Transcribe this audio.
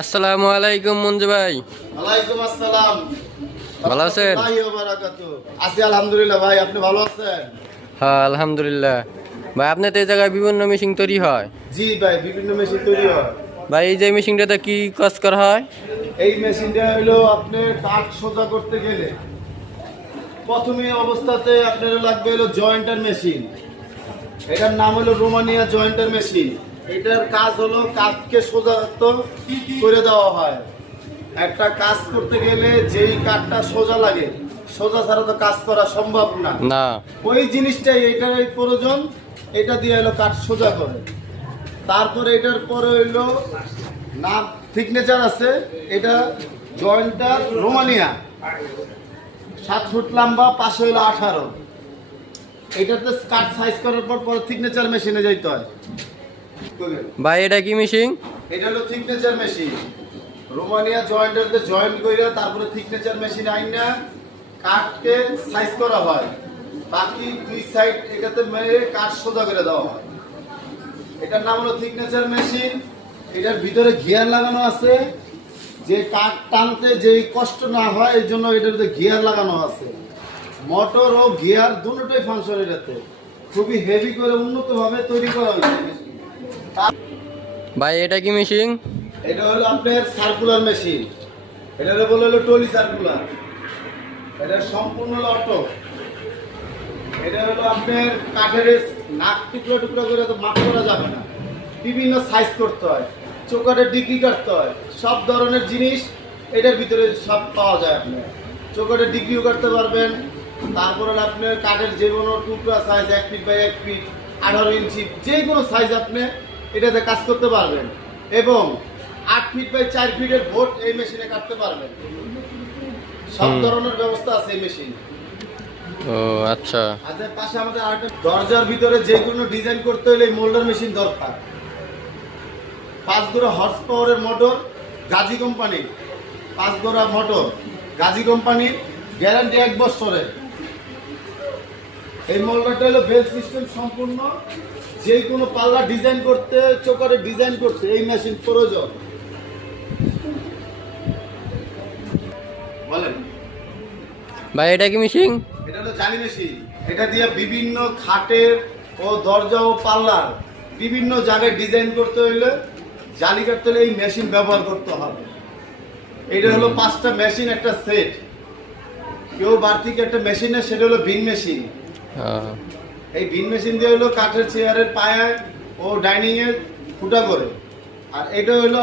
আসসালামু আলাইকুম মঞ্জু ভাই। ওয়ালাইকুম আসসালাম। ভালো আছেন? আছি আলহামদুলিল্লাহ। ভাই আপনি ভালো আছেন? হ্যাঁ আলহামদুলিল্লাহ। ভাই আপনার তো এই জায়গায় বিভিন্ন মেশিন তৈরি হয়? জি ভাই, বিভিন্ন মেশিন তৈরি হয়। ভাই এই যে মেশিনটাতে কি কাজ করা হয়? এই মেশিনটা হলো আপনি কাঠ সোজা করতে গেলে প্রথমে অবস্থাতে আপনার লাগবে হলো জয়েন্টার মেশিন। এটার নাম হলো রোমানিয়া জয়েন্টার মেশিন। এটার কাজ হলো কাঠকে সোজা তো করে দেওয়া হয়। একটা কাজ করতে গেলে যেই কাঠটা সোজা লাগে, সোজা ছাড়া তো কাজ করা সম্ভব না। না, ওই জিনিসটাই এটার প্রয়োজন। এটা দিয়ে হলো কাঠ সোজা করে। তারপরে এটার পরে হইলো নাম সিগনেচার আছে। এটা জয়েন্টার রোমানিয়া 7 ফুট লম্বা, পাশে হইলো 18। এটাতে কাঠ সাইজ করার পর পরে সিগনেচার মেশিনে যাইতে হয়। ভাই এটা কি মেশিন? এটা হলো সিগনেচার মেশিন। রোমানিয়া জয়েন্টারতে জয়েন্ট কইরা তারপরে সিগনেচার মেশিন আইনা কাঠকে সাইজ করা হয়। বাকি দুই সাইড এটাতে মেরে কাঠ সোজা করে দেওয়া হয়। এটার নাম হলো সিগনেচার মেশিন। এটার ভিতরে গিয়ার লাগানো আছে, যে কাঠ টানতে যেই কষ্ট না হয় এই জন্য এটাতে গিয়ার লাগানো আছে। মোটর ও গিয়ার দুটোই ফাংশন এটাতে। খুবই হেভি করে উন্নতভাবে তৈরি করা হয়েছে। ভাই এটা কি মেশিন? এটা হলো আপনার সার্কুলার মেশিন। এটা হলো টলি সার্কুলার। এটা সম্পূর্ণ হলো অটো। এটা হলো আপনার কাঠের নাক টুকরো টুকরো করে তো মাপ করা যাবে না, বিভিন্ন সাইজ করতে হয়, চোকারের ডিগ্রি কাটতে হয়, সব ধরনের জিনিস এটার ভিতরে সব পাওয়া যায়। আপনি চোকারের ডিগ্রিও কাটতে পারবেন। তারপরে আপনার কাঠের যে কোনো টুকরা সাইজ 1 ফিট বাই 1 ফিট, 18 ইঞ্চি, যে কোনো সাইজ আপনি এটাতে কাজ করতে পারবেন। এবং 8 ফিট বাই 4 ফিটের বোর্ড এই মেশিনে কাটতে পারবেন। সব ধরনের ব্যবস্থা আছে এই মেশিনে। ও আচ্ছা। আচ্ছা, পাশে আমাদের আরেকটা দরজার ভিতরে যে কোনো ডিজাইন করতে হলে মোল্ডার মেশিন দরকার। 5 গোড়া হর্স পাওয়ারের মোটর, গাজী কোম্পানির 5 গোড়া মোটর, গাজী কোম্পানির, গ্যারান্টি 1 বছরের। এই মোল্ডারটা হলো বেল সিস্টেম সম্পূর্ণ। যে কোনো পাল্লা ডিজাইন করতে, চোকারে ডিজাইন করতে এই মেশিন প্রয়োজন। বলেন ভাই এটা কি মেশিন? এটা হলো জালি মেশিন। এটা দিয়ে বিভিন্ন খাটের ও দরজা ও পাল্লার বিভিন্ন জায়গায় ডিজাইন করতে হইলে, জালি কাটতে হলে এই মেশিন ব্যবহার করতে হবে। এটা হলো 5টা মেশিন একটা সেট। কেউ বাড়তি একটা মেশিন সেটা হলো বিন মেশিন। এই বিন মেশিন দিয়ে হলো কাঠের চেয়ারের পায়ায় ও ডাইনিং এর ফুটা করে। আর এটা হলো